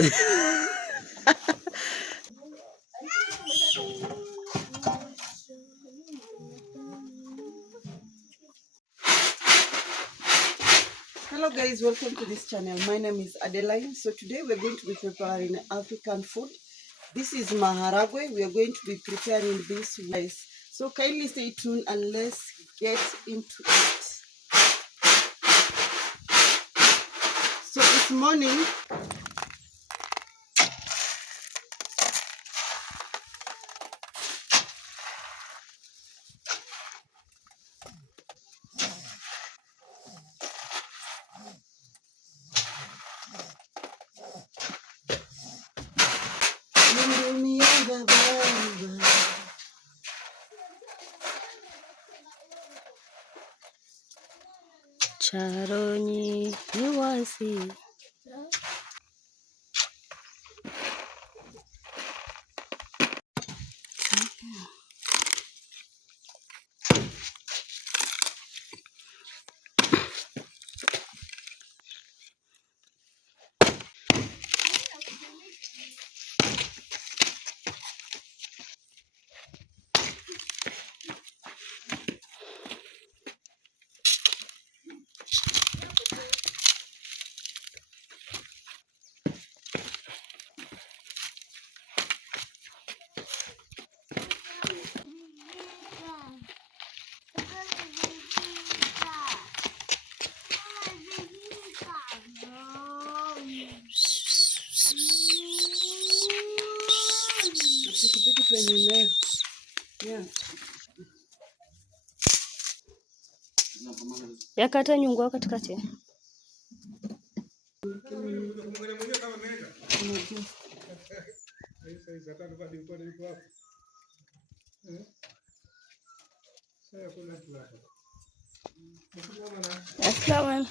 Hello guys, welcome to this channel. My name is Adeline. So today we're going to be preparing African food. This is maharagwe. We are going to be preparing this rice. So kindly stay tuned and let's get into it. So it's morning. Charonyi niwasi yakata nyungwa katikati. Askaman.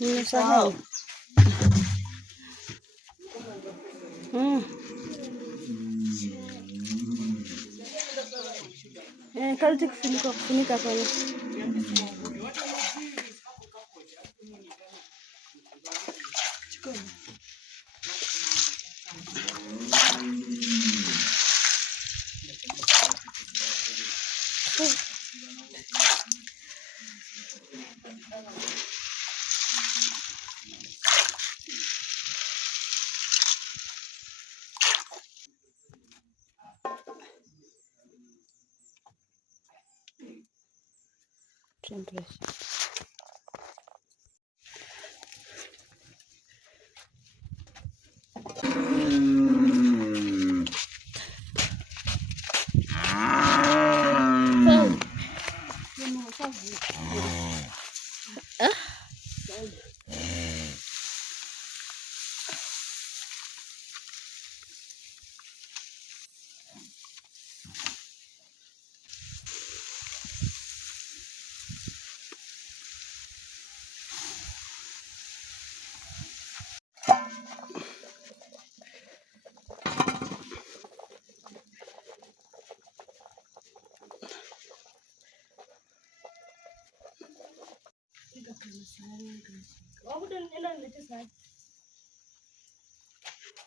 Nimesahau. Kalti kufunika pale.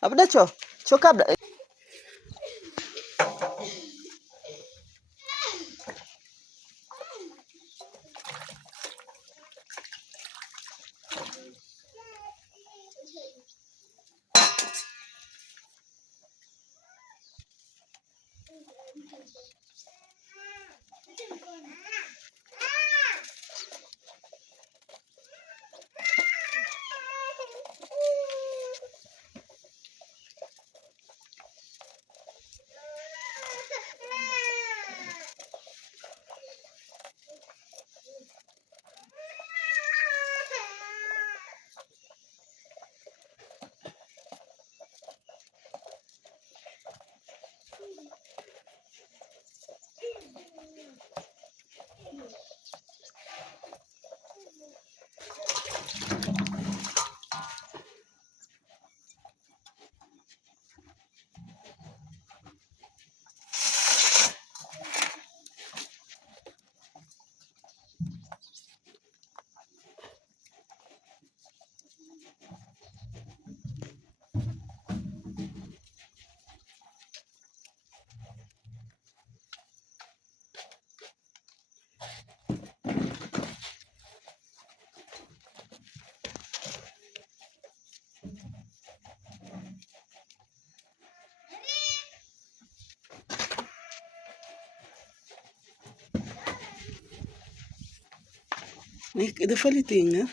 Abda cho kabda. The funny thing,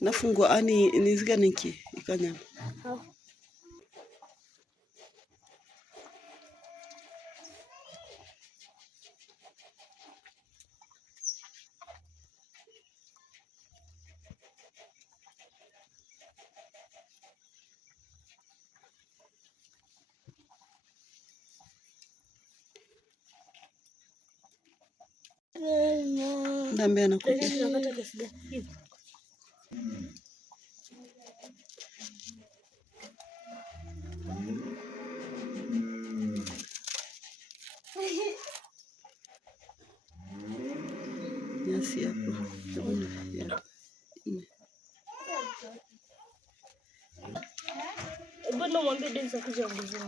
nafungwa ani nizga niki ikanyama. Ndambia nakuja. Nyasi hapo. Mbona mwambie Dennis akuje ongezee.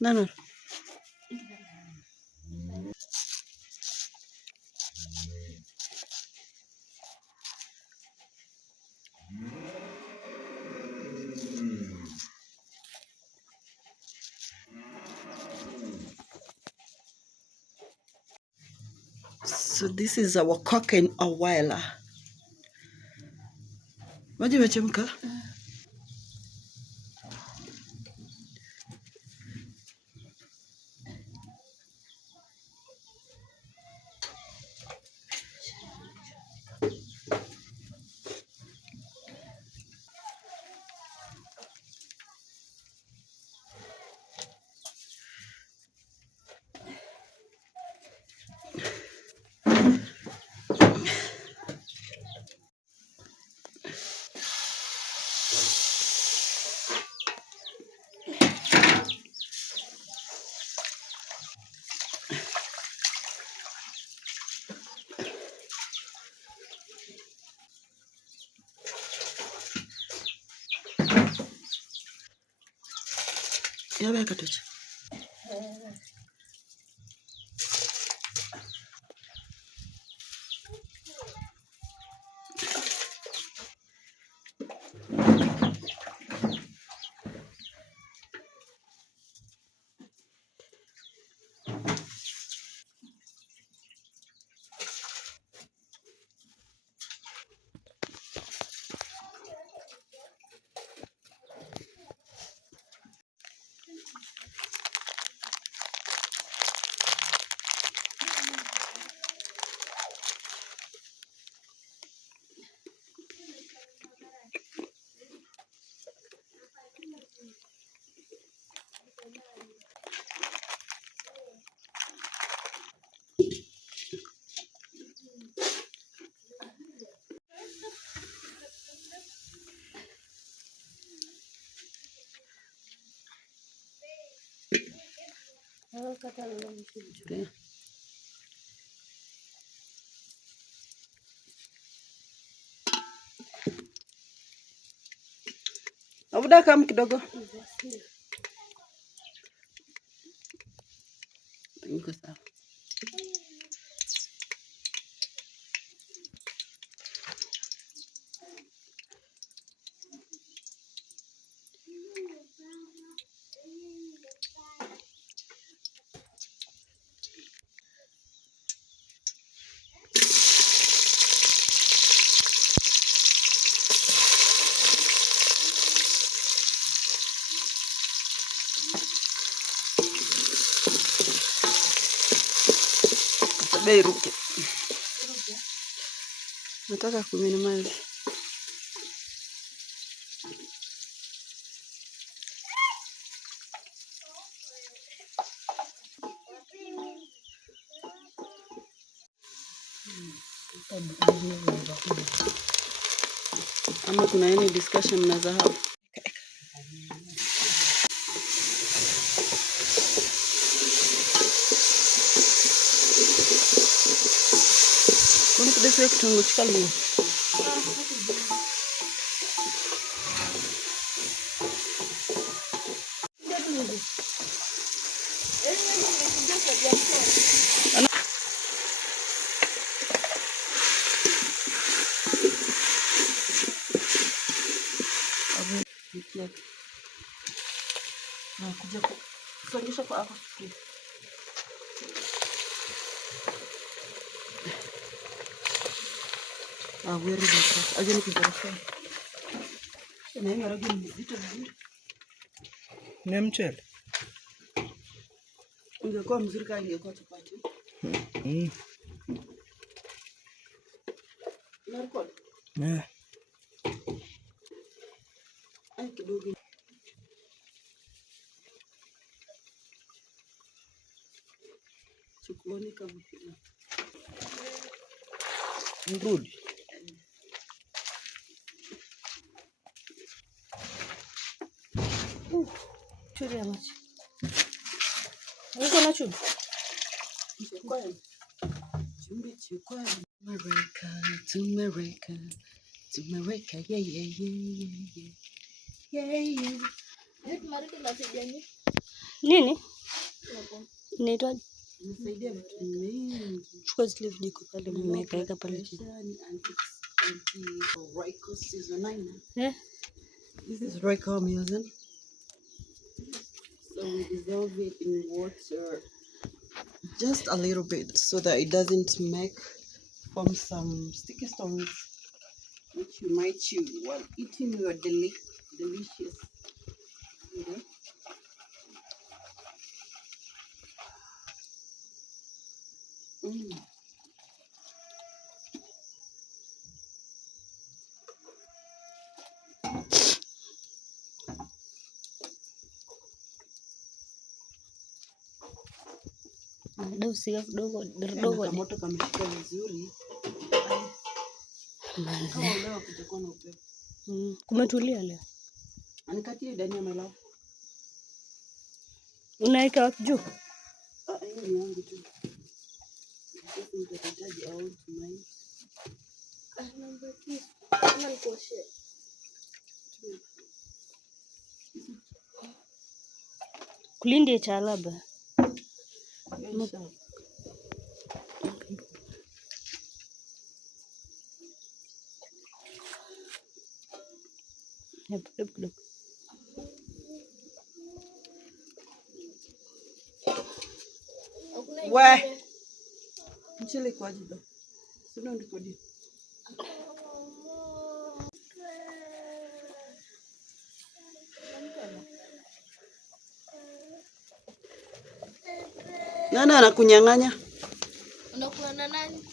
No. So this is our cock and a while. Maji imechemka? Yawe katocha. Abuda kam kidogo. Niko sawa. Iruke. Nataka kuminimize. Ama kuna any discussion mnaza hapo? Kuna kidesi kitungu chikalu. yake. Na kuja kusongesha kwa hapo. Wewe ndio. Aje nikizalisha. Na hiyo rogi ni mzito vizuri. Ni mchele. Ungekuwa mzuri kama ingekuwa chapati. Unarekod? Kidogo. Chukuoni kama kile. Nirudi. Churi ya machi. Niko na chumvi. Tumereka, yeah. Nini? Inaitwa Inasaidia vitu mingi. chukua zile vijiko pale mmeweka pale chini. Royco season 9. Eh? This is Royco I'm using. So we dissolve it in water just a little bit so that it doesn't form some sticky stones which you might chew while eating your delicious. Okay. Dausia kidogo Kamoto kameshika vizuri. Kama leo kutakuwa na upepo. Kumetulia leo. Anikatie dania my love. Unaweka wapi juu? Hiyo ni yangu tu. Nitahitaji au tumai. Namba hii. Kama nikuoshe. Kulindie cha labda. Kidogo. We. Mchele kwa ajili. Sio ndiko di. Nani anakunyang'anya? Unakula na nani?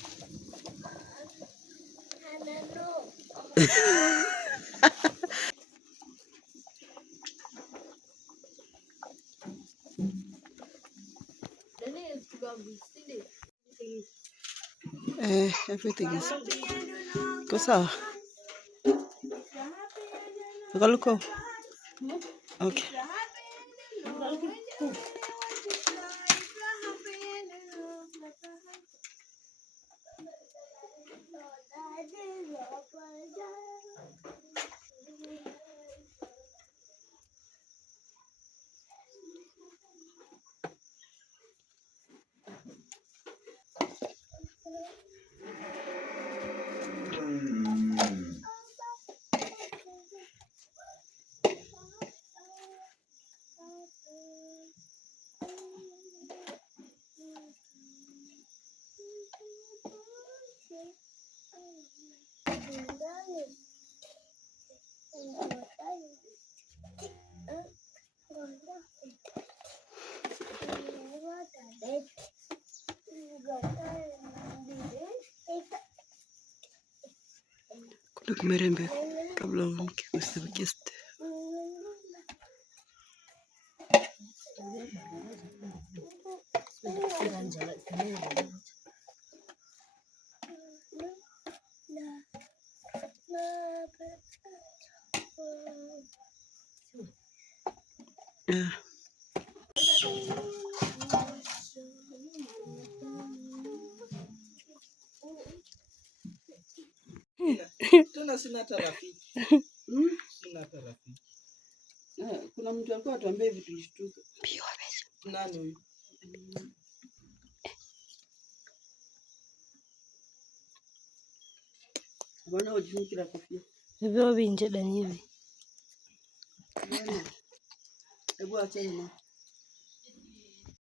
Everything is go sawa. Ukaluko. Okay. Kuna kumerembe kabla nikikusikia. Yeah. Tuna sina rafiki. Sina rafiki. Kuna mtu alikuwa atuambia hivi tulishtuka. Nani huyu? Bwana ujifunike na kofia. Hivyo vinje dani hivi. Hebu acha hino.